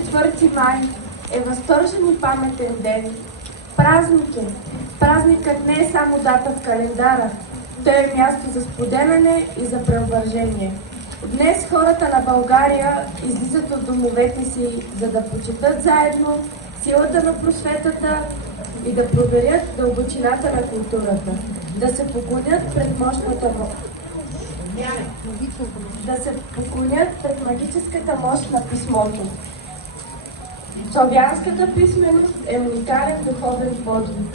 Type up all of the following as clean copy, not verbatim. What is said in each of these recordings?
4 май е възторжен и паметен ден. Празник е. Празникът не е само дата в календара. Той е място за споделяне и за преображение. Днес хората на България излизат от домовете си, за да почетат заедно силата на просветата и да проверят дълбочината на културата, да се поклонят пред мощната пред магическата мощ на писмото. Славянската писменост е уникален духовен подвиг.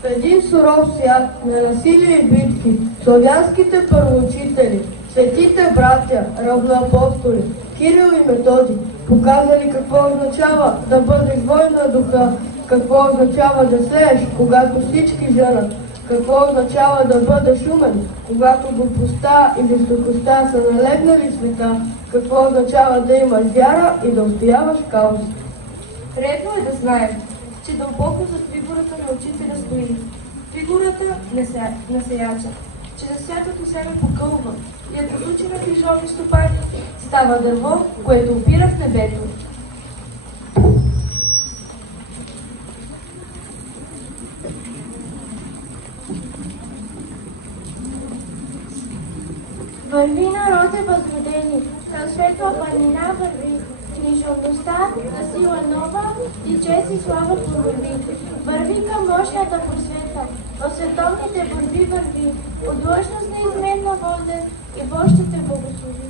В един суров свят на насилие и битки, славянските първоучители, светите братя, равноапостоли, Кирил и Методий, показали какво означава да бъдеш воин на духа, какво означава да сееш, когато всички женат, какво означава да бъдеш умен, когато глупостта и жестокостта са налегнали в света, какво означава да имаш вяра и да устояваш каузи. Редно е да знаем, че дълбоко зад фигурата на учителя стои фигурата на сеяча, че засятото семе покълва и ако случи на крижовни стопани, става дърво, което опира в небето. Върви народе възродени, към светла планина върви, книжовността на сила нова и чест и слава повърви. Върви към мощната просвета, в световните борби върви, от длъжност неизменна воля и Бог ще те благослови.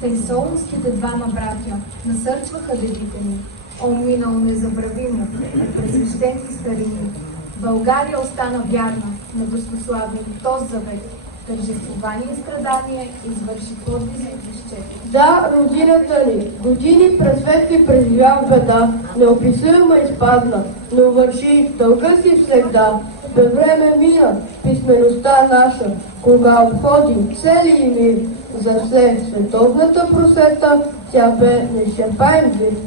Тейсолунските двама братя насърчваха дедите ни. О, минало незабравимо, през свещенски старини. България остана вярна на Господславен този завет. Тържествование и страдание извърши подвизи и изчепи. Да, родината ни, години през ветки преживя в беда, неописуема изпадна, но върши дълга си всегда. Безвреме мина писмеността наша, кога обходи цели мир, за все световната просвета, тя бе неизчерпаем вид.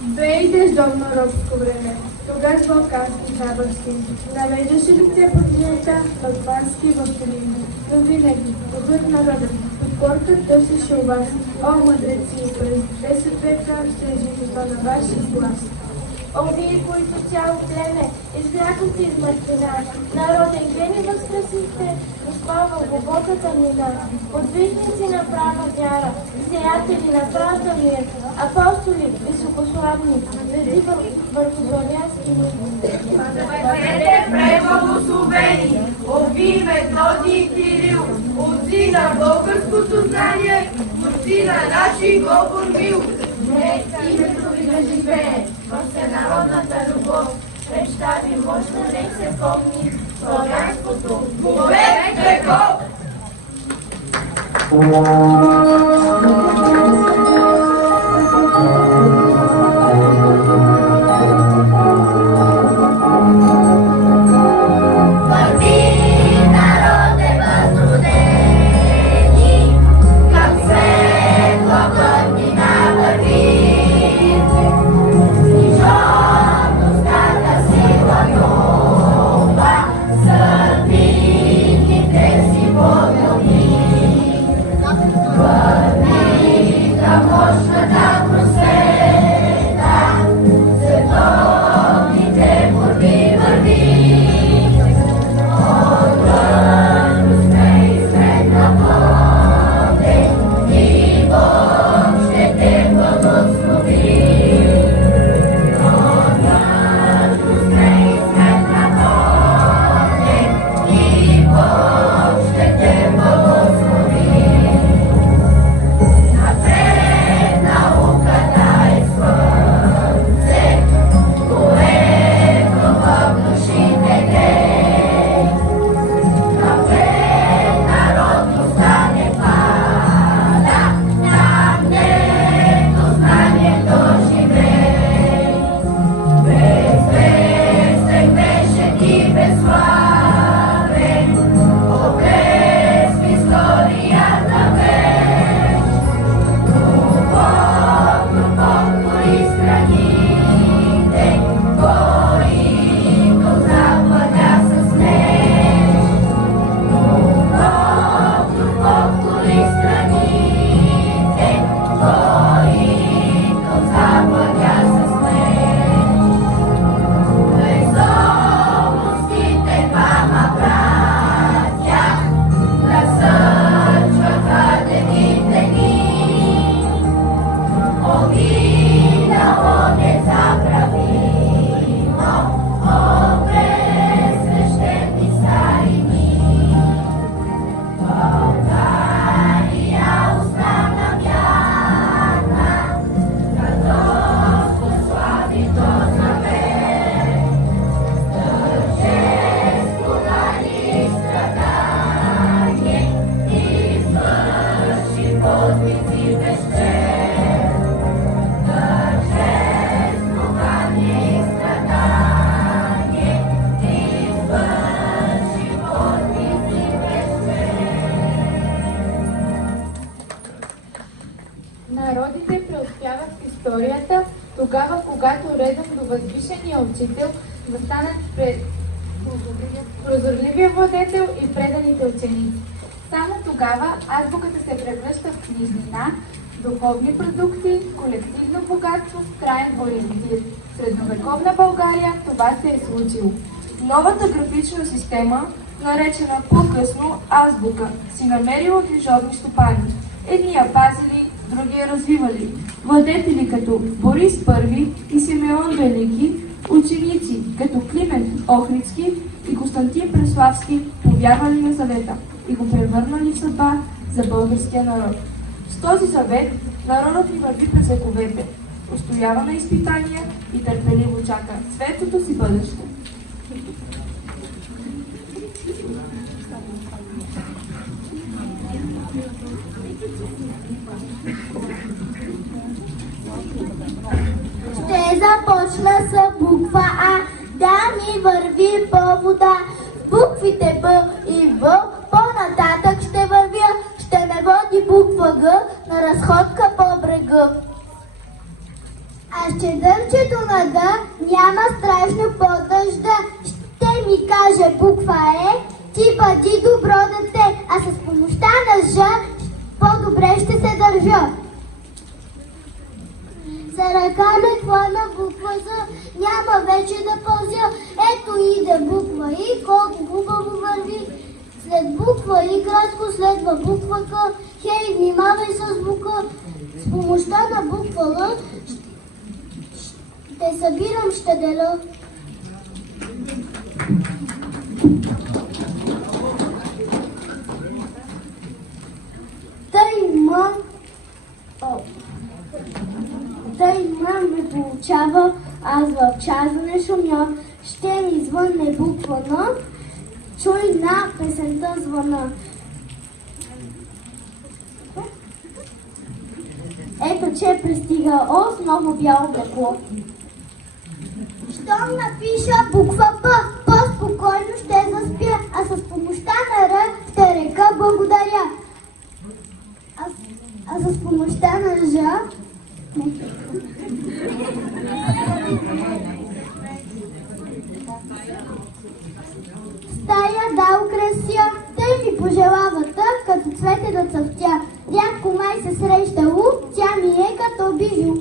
Бе и деждовно робско време, тогаш балкански табърски, навеждаше ли те подвината балкански властелини, но винаги, отвъд народа, подкоркът търсеше у вас, о мъдреци, през 10 века ще живото на вашия глас. О, вие, които цяло племе изляхте из мъртвина, народен гени възкресихте, Господа глубоката мина, подвижници на права вяра, сеятели на правда мир, апостоли високославни, веди върху славянски мир. Бъдете преблагословени, ови Методий и Кирил, отци на българското знание, отци на нашия говор мил. Нека името ви да живее в всенародната любов, речта ви мощна нека се помни славянското Век веков! Bye. историята, тогава, когато редом до възвишения учител застанат пред прозорливия владетел и преданите ученици. Само тогава азбуката се превръща в книжнина, духовни продукти, колективно богатство с траен ориентир. В средновековна България това се е случило. Новата графична система, наречена по-късно азбука, си намерила грижовни стопани. Едни я пазили, други я развивали. Владетели като Борис I и Симеон Велики, ученици като Климент Охридски и Константин Преславски повярвали на завета и го превърнали в съдба за българския народ. С този завет народът ни върви през вековете, устоява на изпитания и търпеливо чака светлото си бъдеще. Ще започна с буква А, да ми върви по вода. С буквите Б и В по-нататък ще вървя. Ще ме води буква Г на разходка по брега. А щедърчето на Д няма страшно по дъжда. Ще ми каже буква Е, ти бъди добро дете, а с помощта на Ж по-добре ще се държа. За ръка ме хвана буква З, няма вече да пълзя. Ето иде буква И, колко хубаво върви. След буква И кратко следва буква К. Хей, внимавай с звука. С помощта на буква Л ще събирам, ще деля. Тъй ме получава, аз в час да не шумя, ще ми звънне буква Н, чуй на песента звъна. Ето, че пристига О с ново бяло облекло. Щом напиша буква П, по-спокойно ще заспя, а с помощта на Р ще река благодаря. А с помощта на Ж стая да украся, тъй ми пожелавата, като цвете да цъфтя. Рядко май се срещало, тя ми е като бижу.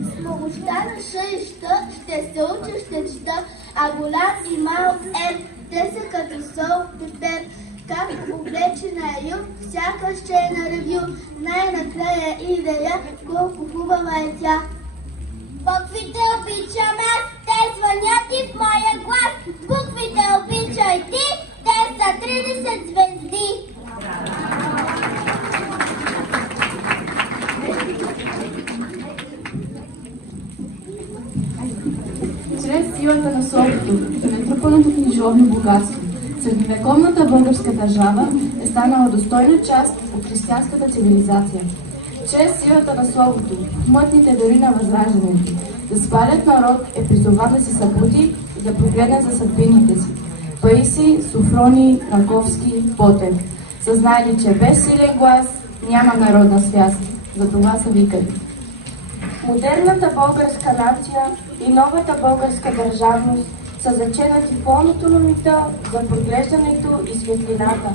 С помощта на Ш и Щ ще се уча, ще чета, а голям и малък Р, те са като сол тепер. Как облечена е Ю, сякаш ще е на ревю. Най-накрая идея, колко хубава е тя. Буквите обичам аз, те звънят и в моя глас. Буквите обичай ти, те са 30 звезди. Чрез силата на словото и натрупаното книжовно богатство, средновековната българска държава е станала достойна част от християнската цивилизация. Чрез силата на словото, в мътните дори на възраждането, да свалят народ е призован да се събуди и да погледне за съдбините си. Паисий, Софроний, Раковски, Ботев, съзнали, че без силен глас няма народна свяст, затова са викали. Модерната българска нация и новата българска държавност са заченати в лоното на мита за проглеждането и светлината.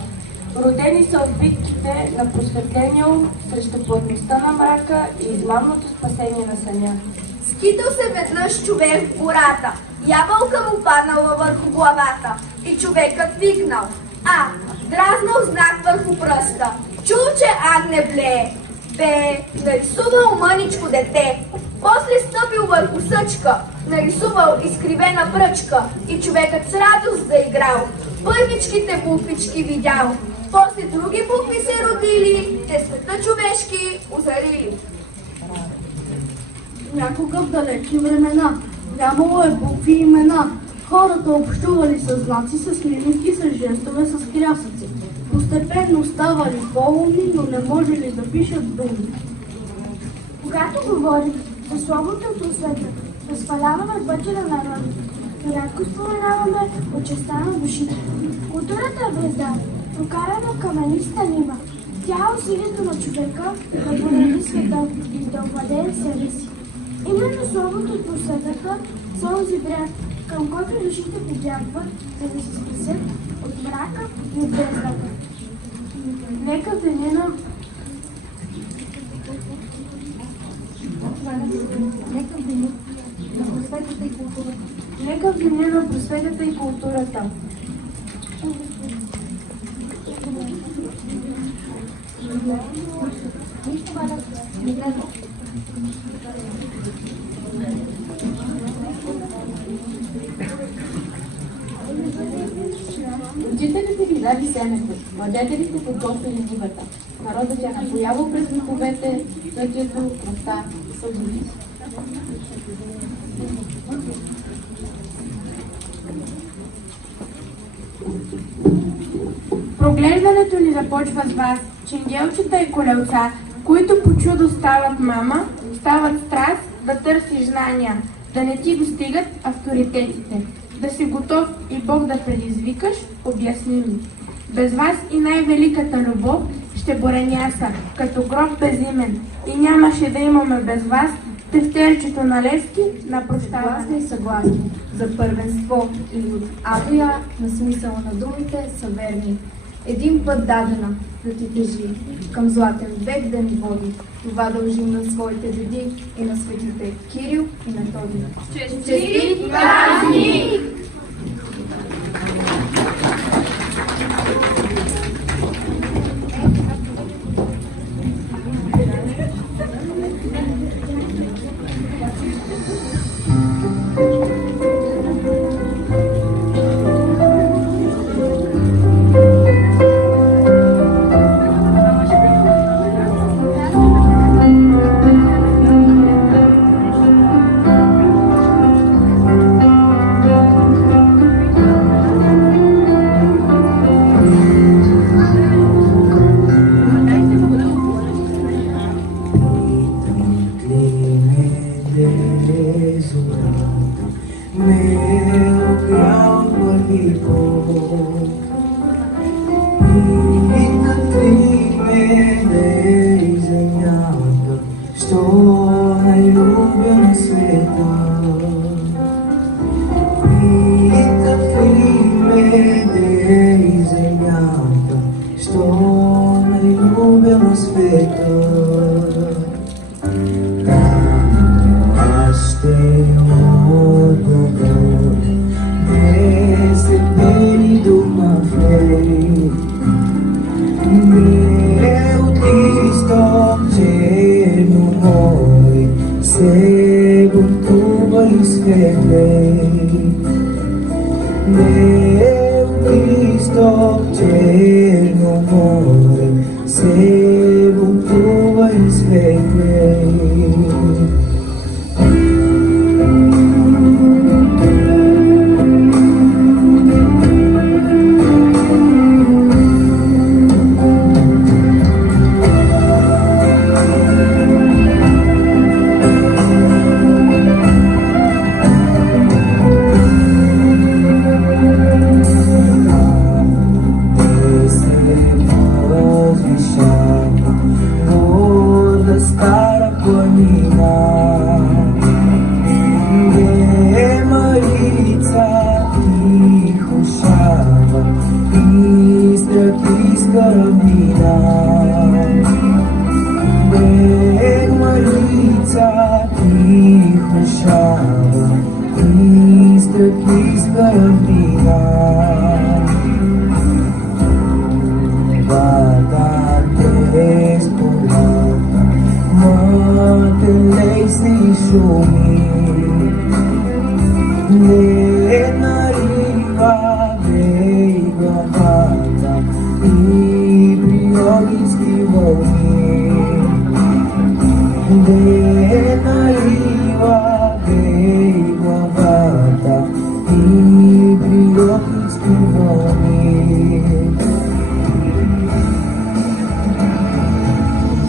Родени са от битките на просветления ум срещу плътността на мрака и измамното спасение на съня. Скитал се веднъж човек в гората, ябълка му паднала върху главата и човекът викнал: а, дразнал знак върху пръста, чул, че агне блее. Бе, нарисувал мъничко дете, после стъпил върху съчка, нарисувал изкривена пръчка и човекът с радост заиграл. Първичките буквички видял, после други букви се родили, те света човешки озарили. Някога в далечни времена нямало е букви и имена. Хората общували с знаци, с мимики, с жестове, с крясъци. Постепенно ставали по-умни, но не можели да пишат думи. Когато говорим за словото и просвета, възпаляваме пътя на народите. Рядко споменаваме от честа на душите. Културата е звезда, Прокарано камениста нима. Тя е усилието на човека да пореди света и да овладее себе си. Именно словото от просветата са онзи бряг, към който душите побягват, за да се спасят от мрака и от бездната. Нека в деня на просветата и културата. Учителите ви дали семето, владетелите подготвили нивата. Народът я напоявал през вековете, съдието, кръвта и съдовите. Проглеждането ни започва с вас, ченгелчета и колелца, които по чудо стават мама, стават страст да търсиш знания, да не ти достигат авторитетите, да си готов и Бог да предизвикаш, обясними. Без вас и най-великата любов ще бореняса, като гроб безимен, и нямаше да имаме без вас тефтерчето на Левски на прощаване. И съгласни за първенство и от А до Я на смисъла на думите са верни. Един път дадена да ти тежи, към златен век да ни води. Това дължим на своите деди и на светите Кирил и Методий. Честит празник!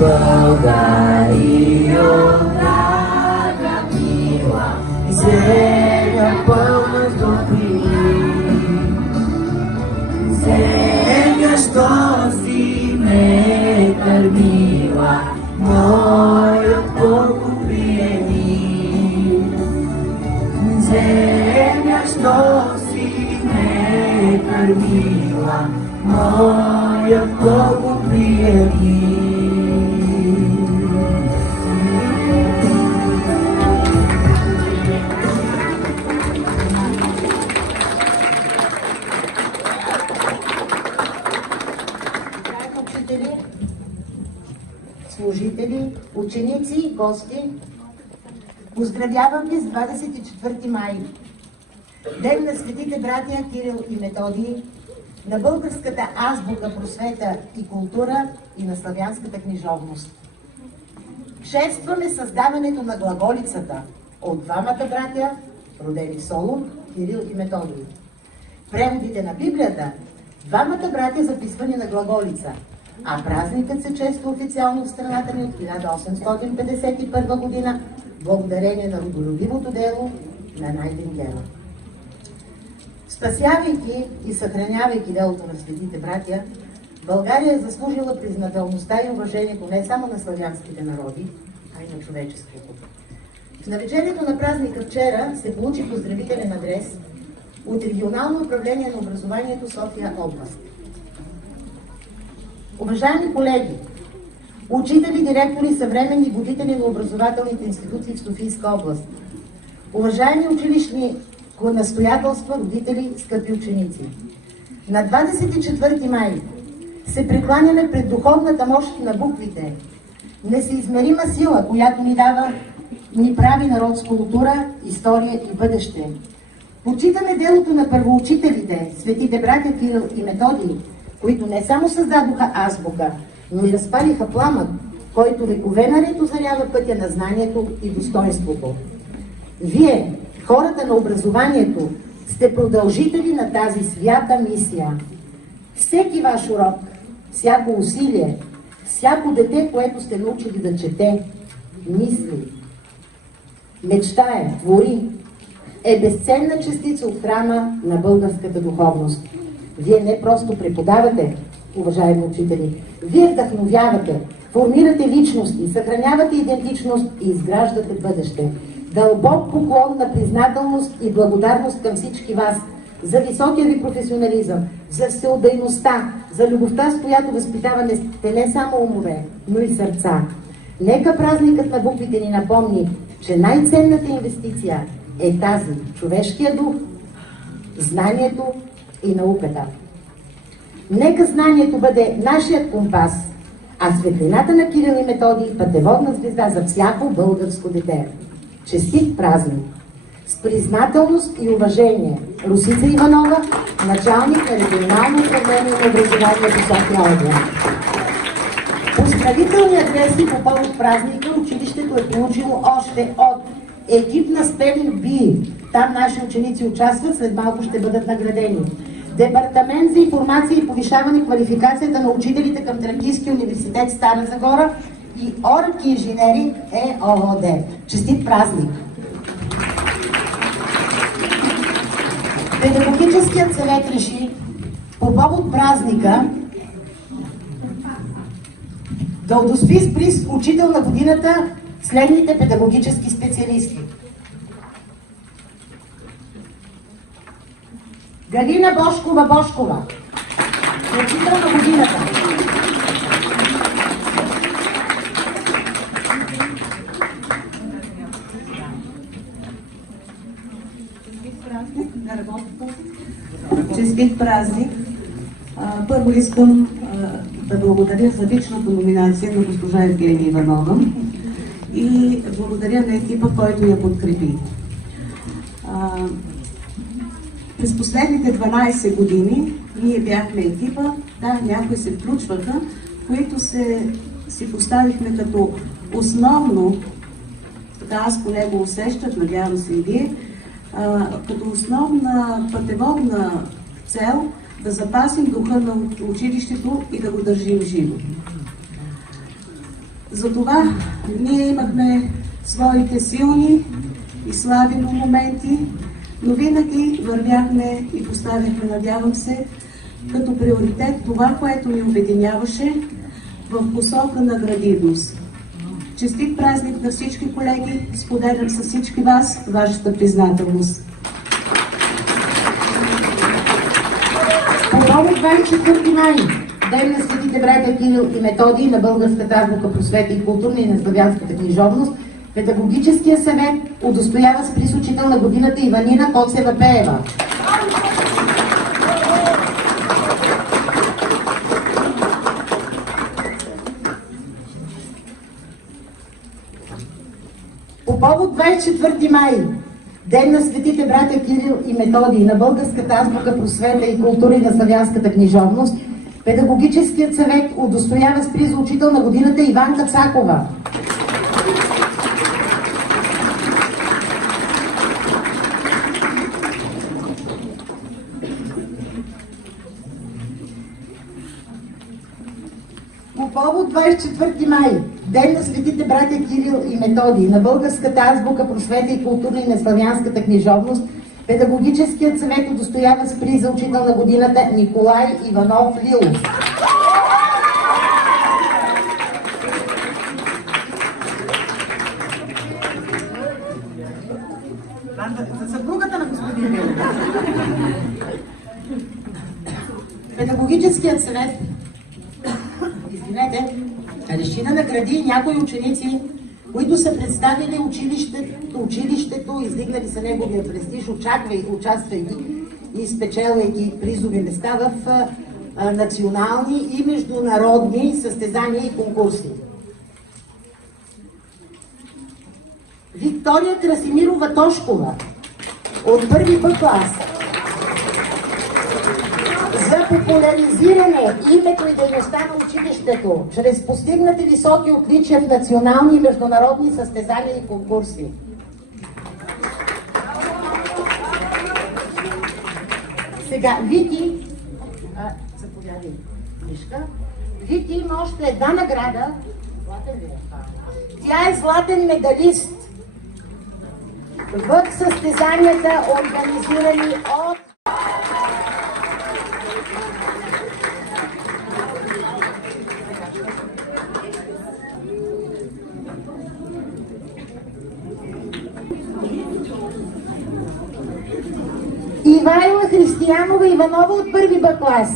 Boga i odraga mi. що си ме кърмила, моят Бог приеми. Земя, що си ме кърмила, моят Бог приеми. Служители, ученици, гости, поздравявам ви с 24 май, ден на светите братя Кирил и Методий, на българската азбука, просвета и култура и на славянската книжовност. Честваме създаването на глаголицата от двамата братя, родени в Солун, Кирил и Методий. Преводите на Библията, двамата братя записвани на глаголица, а празникът се чества официално в страната ни от 1851 година, благодарение на родолюбивото дело на Найтингейл. Спасявайки и съхранявайки делото на светите братя, България е заслужила признателността и уважението не само на славянските народи, а и на човечеството. В навечерието на празника вчера се получи поздравителен адрес от Регионално управление на образованието София област. Уважаеми колеги, учители, директори, съвременни водители на образователните институции в Софийска област, уважаеми училищни настоятелства, родители, скъпи ученици, на 24 май се прекланяме пред духовната мощ на буквите, несъизмерима сила, която ни прави народ с култура, история и бъдеще. Почитаме делото на първоучителите, светите братя Кирил и Методий, които не само създадоха азбука, но и разпалиха пламък, който векове наред озарява пътя на знанието и достоинството. Вие, хората на образованието, сте продължители на тази свята мисия. Всеки ваш урок, всяко усилие, всяко дете, което сте научили да чете, мисли, мечтае, твори, е безценна частица от храма на българската духовност. Вие не просто преподавате, уважаеми учители, вие вдъхновявате, формирате личности, съхранявате идентичност и изграждате бъдеще. Дълбок поклон на признателност и благодарност към всички вас за високия ви професионализъм, за всеотдайността, за любовта, с която възпитаваме не само умове, но и сърца. Нека празникът на буквите ни напомни, че най-ценната инвестиция е тази – човешкия дух, знанието и науката. Нека знанието бъде нашият компас, а светлината на Кирил и Методий – пътеводна звезда за всяко българско дете. Честит празник! С признателност и уважение Росица Иванова, началник на Регионално управление на образованието в София област. Поздравителни адреси по повод празника училището е получило още от екип на Spelling Bee. Там наши ученици участват, след малко ще бъдат наградени. Департамент за информация и повишаване квалификацията на учителите към Тракийския университет Стара Загора и ОРК инженеринг ЕООД. Честит празник! Педагогическият съвет реши по повод празника да удостои с приз учител на годината следните педагогически специалисти. Галина Бошкова, учител на годината. Честит празник! Първо искам да благодаря за личната номинация на госпожа Евгения Иванова и благодаря на екипа, който я подкрепи. През последните 12 години ние бяхме екипа, да, някои се включваха, които си поставихме като основно, така аз поне го усещах, надявам се и вие, като основна пътеводна цел да запасим духа на училището и да го държим живо. Затова ние имахме своите силни и слаби моменти, но винаги вървяхме и поставяхме, надявам се, като приоритет това, което ни обединяваше в посока на градивност. Честит празник на всички колеги, споделям с всички вас вашата признателност. По повод 24 май, Ден на светите братя Кирил и Методий, на българската азбука, просвета и културна и на славянската книжовност, Педагогическия съвет удостоява с приз учител на годината Иванина Коцева-Пеева. По повод 24 май, Ден на светите братя Кирил и Методий, на българската азбука, просвета и култура и на славянската книжовност, Педагогическият съвет удостоява с приз учител на годината Иванка Цакова. По повод 24 май, Ден на светите братя Кирил и Методий, на българската азбука, просвета и култура и на славянската книжовност, Педагогическият съвет удостоява с приз за учител на годината Николай Иванов Лилов. За съпругата на господин Лилов. Педагогическият съвет реши да награди някои ученици, които са представили училището, издигнали са неговия престиж, участвайки и спечелвайки призови места в национални и международни състезания и конкурси. Виктория Красимирова Тошкова от първи Б клас за популяризиране името и дейността на училището чрез постигнати високи отличия в национални и международни състезания и конкурси. Сега, Вики, заповядай, Мишка. Вики има още една награда. Тя е златен медалист в състезанията, организирани от Ивайла Християнова Иванова от първи Б клас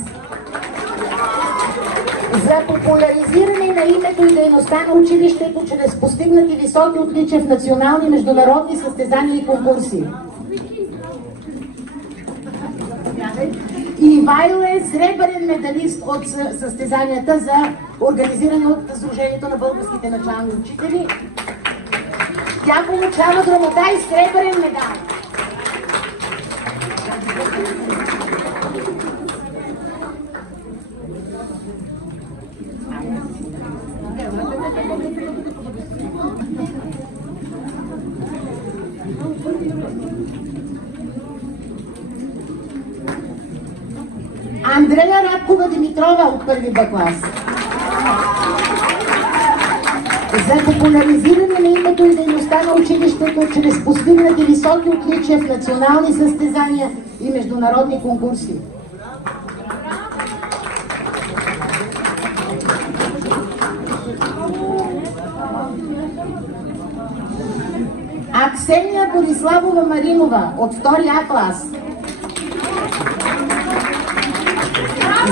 за популяризиране на името и дейността на училището чрез постигнати високи отличия в национални и международни състезания и конкурси. Ивайла е сребърен медалист от състезанията, за организиране от Сдружението на българските начални учители. Тя получава грамота и сребърен медал. Андрея Радкова Димитрова от първи Б клас за популяризиране на името и дейността на училището чрез постигнати високи отличия в национални състезания и международни конкурси. Аксения Бориславова Маринова от втори А клас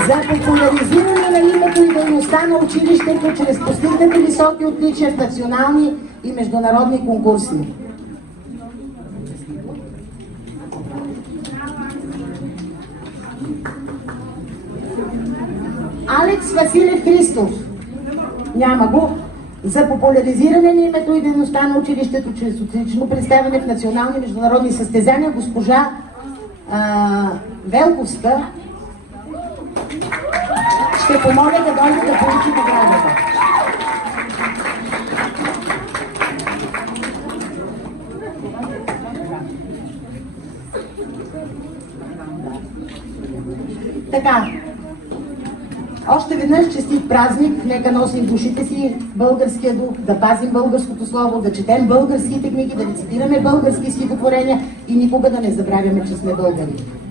за популяризиране на името и дейността на училището чрез постигнати високи отличия в национални и международни конкурси. Алекс Василев Христов, няма го, за популяризиране на името и дейността на училището чрез отлично представяне в национални и международни състезания, госпожа Велковска ще помоля да дойде да получи наградата. Така, още веднъж честит празник, нека носим в душите си българския дух, да пазим българското слово, да четем българските книги, да рецитираме български стихотворения и никога да не забравяме, че сме българи.